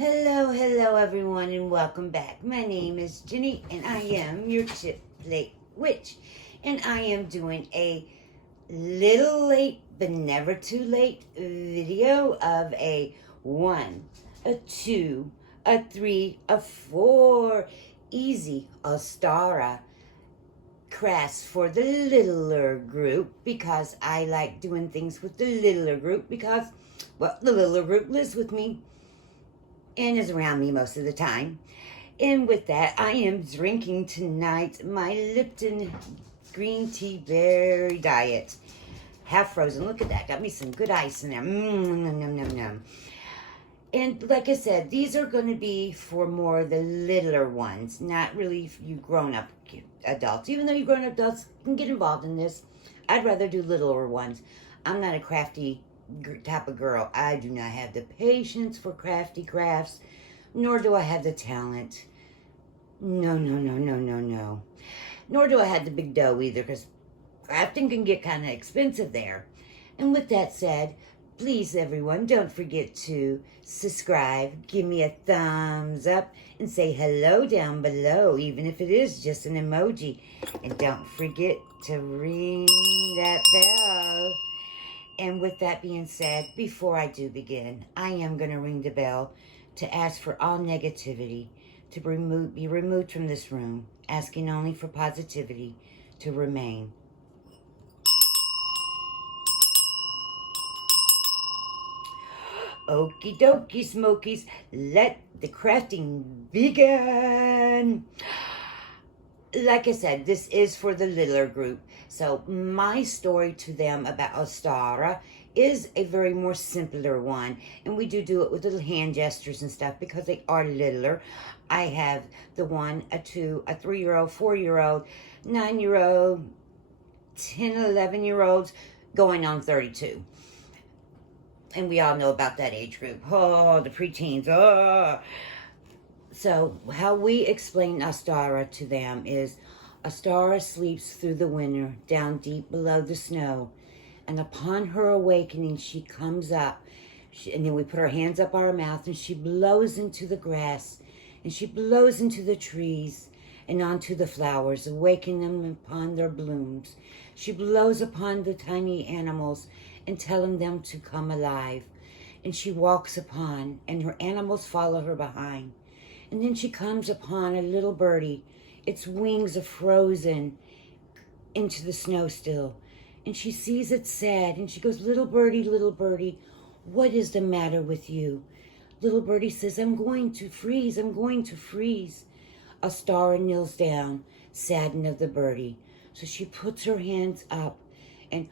Hello everyone, and welcome back. My name is Ginny, and I am your chip plate witch. And I am doing a little late, but never too late video of a 1, a 2, a 3, a 4 easy Ostara crafts for the littler group, because I like doing things with the littler group because, well, the littler group lives with me and is around me most of the time. And with that, I am drinking tonight my Lipton green tea berry diet. Half frozen. Look at that. Got me some good ice in there. Nom, nom, nom, nom. And like I said, these are going to be for more the littler ones, not really you grown-up adults. Even though you grown-up adults can get involved in this, I'd rather do littler ones. I'm not a crafty type of girl. I do not have the patience for crafty crafts, nor do I have the talent. No. Nor do I have the big dough either, because crafting can get kind of expensive there. And with that said, please everyone, don't forget to subscribe, give me a thumbs up, and say hello down below, even if it is just an emoji. And don't forget to ring that bell. And with that being said, before I do begin, I am going to ring the bell to ask for all negativity to be removed from this room, asking only for positivity to remain. Okie dokie, smokies, let the crafting begin. Like I said, this is for the littler group. So my story to them about Ostara is a very more simpler one. And we do it with little hand gestures and stuff because they are littler. I have the 1, a 2, a 3-year-old, 4-year-old, 9-year-old, 10, 11-year-olds, going on 32. And we all know about that age group. Oh, the preteens. Oh. So how we explain Ostara to them is Ostara sleeps through the winter down deep below the snow. And upon her awakening, she comes up. And then we put our hands up our mouth and she blows into the grass. And she blows into the trees and onto the flowers, awakening them upon their blooms. She blows upon the tiny animals and telling them to come alive. And she walks upon, and her animals follow her behind. And then she comes upon a little birdie. Its wings are frozen into the snow still. And she sees it sad. And she goes, little birdie, what is the matter with you? Little birdie says, I'm going to freeze. Ostara kneels down, saddened of the birdie. So she puts her hands up and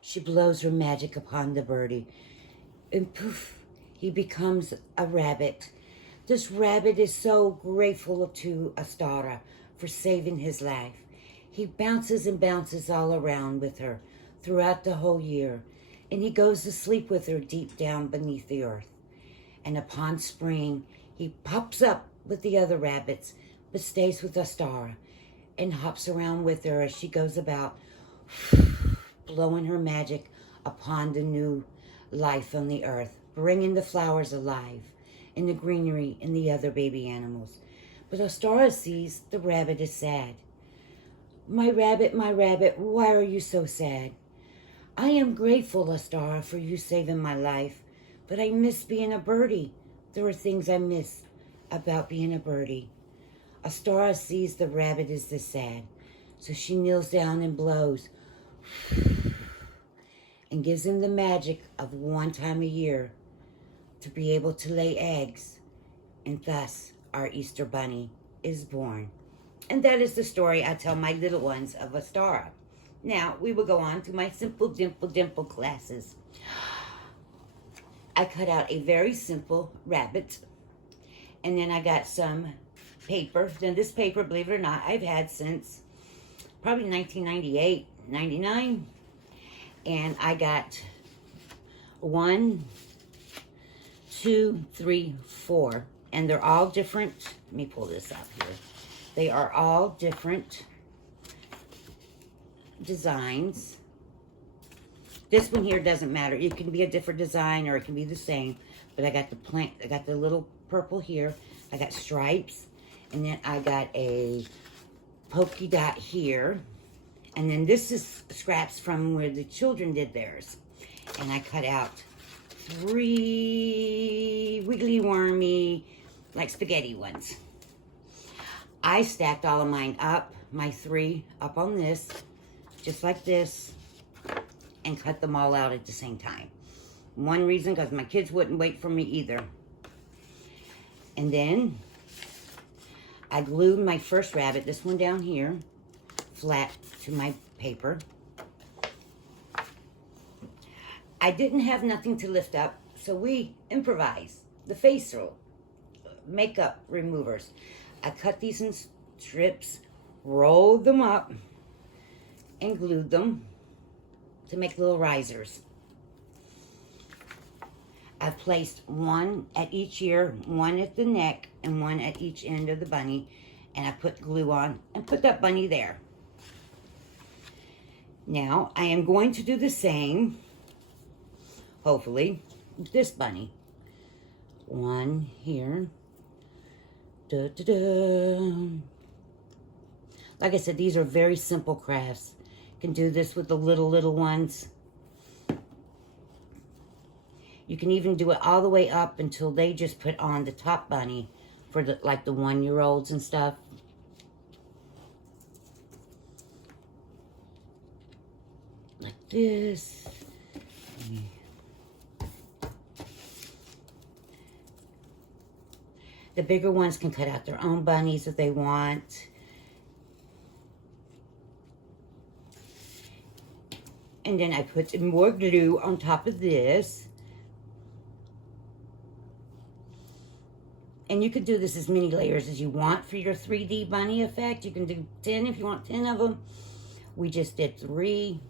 she blows her magic upon the birdie. And poof, he becomes a rabbit. This rabbit is so grateful to Ostara for saving his life. He bounces and bounces all around with her throughout the whole year. And he goes to sleep with her deep down beneath the earth. And upon spring, he pops up with the other rabbits, but stays with Ostara and hops around with her as she goes about, blowing her magic upon the new life on the earth, bringing the flowers alive, and the greenery and the other baby animals. But Ostara sees the rabbit is sad. My rabbit, why are you so sad? I am grateful, Ostara, for you saving my life, but I miss being a birdie. There are things I miss about being a birdie. Ostara sees the rabbit is this sad, so she kneels down and blows and gives him the magic of one time a year to be able to lay eggs, and thus our Easter bunny is born. And that is the story I tell my little ones of Ostara. Now, we will go on to my simple dimple classes. I cut out a very simple rabbit, and then I got some paper. Then this paper, believe it or not, I've had since probably 1998, 99. And I got 1, 2, 3, 4. And they're all different. Let me pull this up here. They are all different designs. This one here doesn't matter. It can be a different design or it can be the same. But I got the plain, I got the little purple here. I got stripes. And then I got a polka dot here. And then this is scraps from where the children did theirs. And I cut out 3 wiggly wormy, like spaghetti ones. I stacked all of mine up, my 3 up on this, just like this, and cut them all out at the same time. One reason, because my kids wouldn't wait for me either. And then I glued my first rabbit, this one down here, flat to my paper. I didn't have nothing to lift up, so we improvised. The facial makeup removers. I cut these in strips, rolled them up, and glued them to make little risers. I've placed one at each ear, one at the neck, and one at each end of the bunny, and I put glue on and put that bunny there. Now, I am going to do the same, hopefully, with this bunny. One here. Da, da, da. Like I said, these are very simple crafts. You can do this with the little ones. You can even do it all the way up until they just put on the top bunny for the like the 1-year-olds and stuff. Like this. The bigger ones can cut out their own bunnies if they want. And then I put some more glue on top of this. And you could do this as many layers as you want for your 3D bunny effect. You can do 10 if you want 10 of them. We just did 3.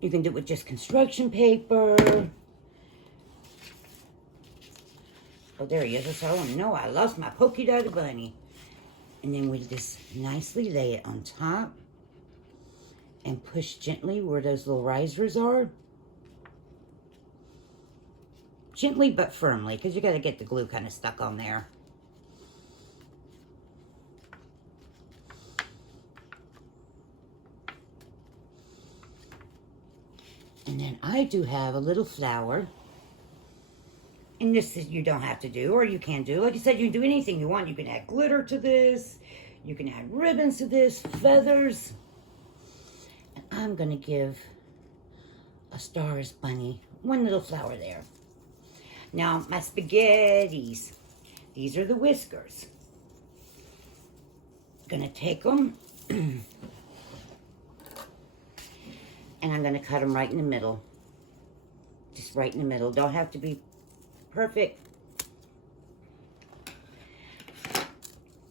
You can do it with just construction paper. Oh, there he is. That's all I want to know. I lost my polka dot bunny. And then we just nicely lay it on top. And push gently where those little risers are. Gently but firmly, because you got to get the glue kind of stuck on there. And then I do have a little flower. And this is, you don't have to do, or you can do. Like I said, you can do anything you want. You can add glitter to this. You can add ribbons to this, feathers. And I'm going to give Ostara's bunny one little flower there. Now, my spaghettis. These are the whiskers. I'm going to take them. And I'm going to cut them right in the middle. Just right in the middle. Don't have to be perfect.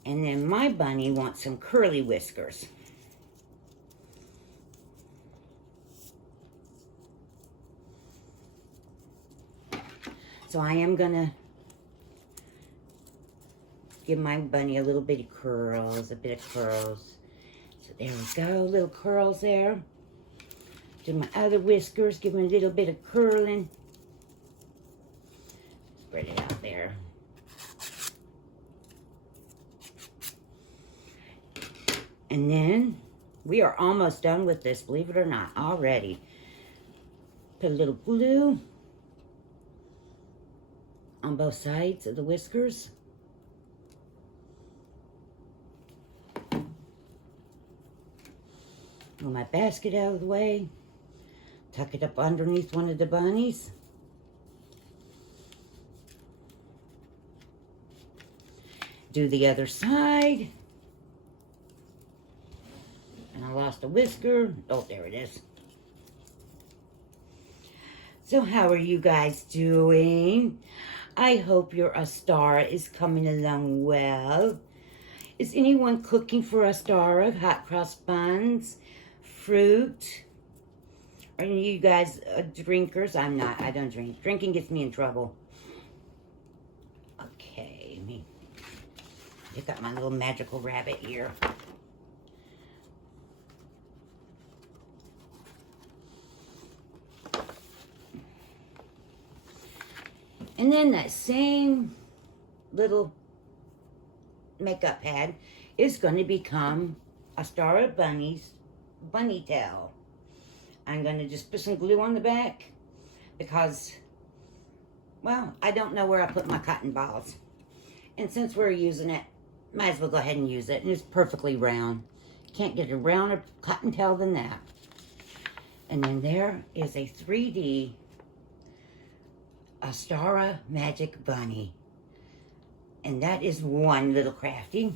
And then my bunny wants some curly whiskers. So I am gonna give my bunny a little bit of curls, a bit of curls. So there we go, little curls there. Do my other whiskers, give them a little bit of curling. Spread it out there. And then we are almost done with this, believe it or not, already. Put a little glue on both sides of the whiskers. Move my basket out of the way. Tuck it up underneath one of the bunnies. Do the other side. And I lost a whisker. Oh, there it is. So how are you guys doing? I hope your Ostara is coming along well. Is anyone cooking for Ostara? Hot cross buns, fruit? Are you guys drinkers? I'm not. I don't drink. Drinking gets me in trouble. Okay, let me pick up my little magical rabbit here. And then that same little makeup pad is going to become Ostara Bunny's bunny tail. I'm going to just put some glue on the back because, well, I don't know where I put my cotton balls. And since we're using it, might as well go ahead and use it. And it's perfectly round. Can't get a rounder cotton tail than that. And then there is a 3D Ostara Magic Bunny. And that is one little crafty.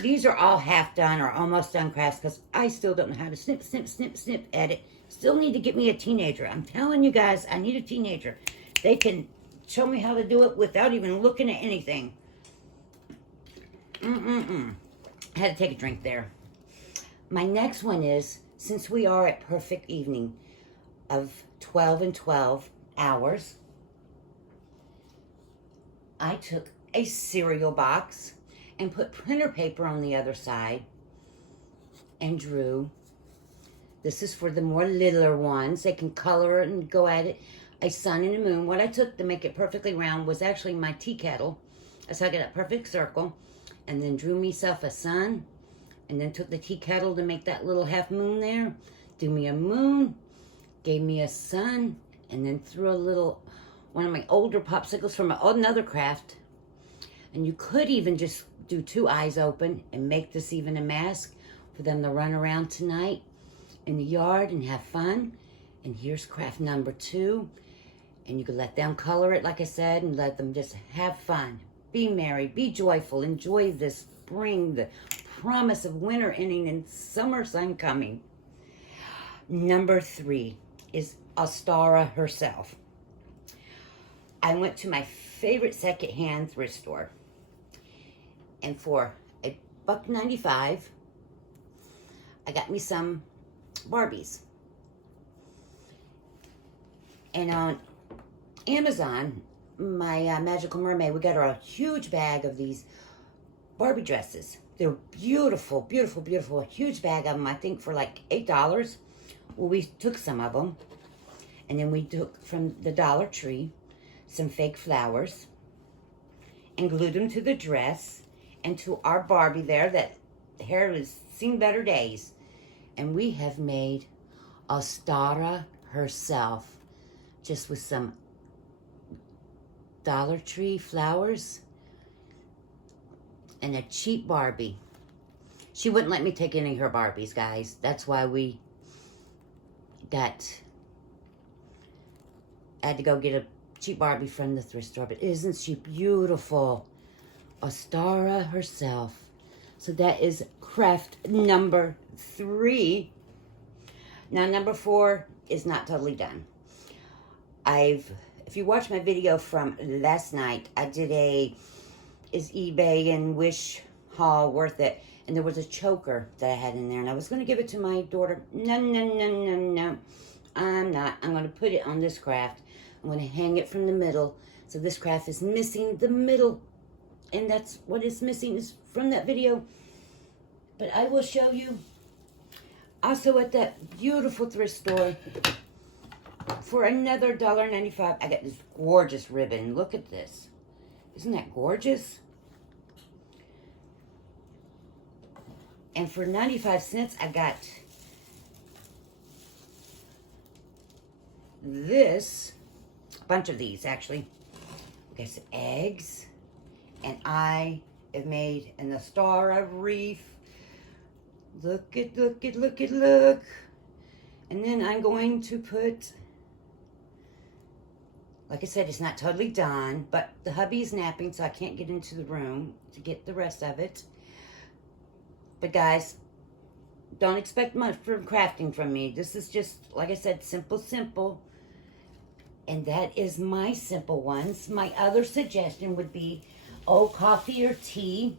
These are all half done or almost done crafts because I still don't know how to snip, snip, snip, snip at it. Still need to get me a teenager. I'm telling you guys, I need a teenager. They can show me how to do it without even looking at anything. I had to take a drink there. My next one is, since we are at perfect evening of 12 and 12 hours, I took a cereal box and put printer paper on the other side and drew. This is for the more littler ones. They can color it and go at it. A sun and a moon. What I took to make it perfectly round was actually my tea kettle. So I got a perfect circle and then drew myself a sun and then took the tea kettle to make that little half moon there. Drew me a moon, gave me a sun, and then threw a little, one of my older popsicles from another craft. And you could even just do 2 eyes open and make this even a mask for them to run around tonight in the yard and have fun. And here's craft number 2. And you could let them color it, like I said, and let them just have fun. Be merry, be joyful, enjoy this spring, the promise of winter ending and summer sun coming. Number 3 is Ostara herself. I went to my favorite secondhand thrift store. And for $1.95, I got me some Barbies. And on Amazon, my magical mermaid, we got her a huge bag of these Barbie dresses. They're beautiful, beautiful, beautiful. A huge bag of them, I think for like $8. Well, we took some of them. And then we took from the Dollar Tree some fake flowers and glued them to the dress and to our Barbie there that the hair has seen better days. And we have made Ostara herself just with some Dollar Tree flowers and a cheap Barbie. She wouldn't let me take any of her Barbies, guys. That's why we had to go get a cheap Barbie from the thrift store. But isn't she beautiful? Ostara herself. So that is craft number 3. Now number 4 is not totally done. If you watch my video from last night, I did is eBay and Wish haul worth it? And there was a choker that I had in there, and I was going to give it to my daughter. No, I'm not. I'm going to put it on this craft. I'm going to hang it from the middle. So this craft is missing the middle, and that's what is missing is from that video. But I will show you. Also at that beautiful thrift store, for another $1.95, I got this gorgeous ribbon. Look at this. Isn't that gorgeous? And for 95 cents, I got this, a bunch of these actually. I got some eggs, and I have made an Ostara wreath. Look at, look at, look at, look. And then I'm going to put, like I said, it's not totally done, but the hubby's napping, so I can't get into the room to get the rest of it. But guys, don't expect much from crafting from me. This is just, like I said, simple. And that is my simple ones. My other suggestion would be, coffee or tea.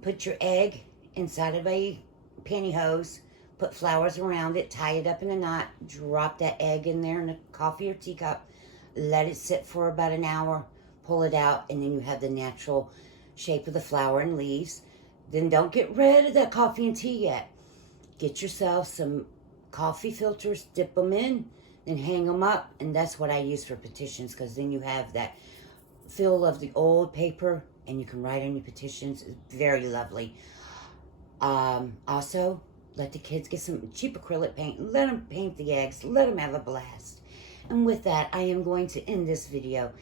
Put your egg inside of a pantyhose. Put flowers around it. Tie it up in a knot. Drop that egg in there in a coffee or teacup. Let it sit for about an hour. Pull it out, and then you have the natural shape of the flower and leaves. Then don't get rid of that coffee and tea yet. Get yourself some coffee filters, dip them in, then hang them up, and that's what I use for petitions, because then you have that feel of the old paper, and you can write on your petitions. It's very lovely. Also, let the kids get some cheap acrylic paint. Let them paint the eggs. Let them have a blast. And with that, I am going to end this video.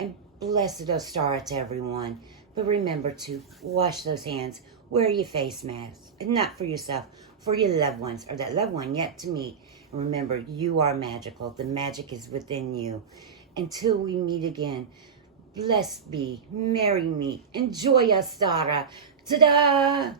And blessed Ostara to everyone. But remember to wash those hands. Wear your face mask. And not for yourself, for your loved ones, or that loved one yet to meet. And remember, you are magical. The magic is within you. Until we meet again, blessed be, merry meet, enjoy Ostara. Ta-da!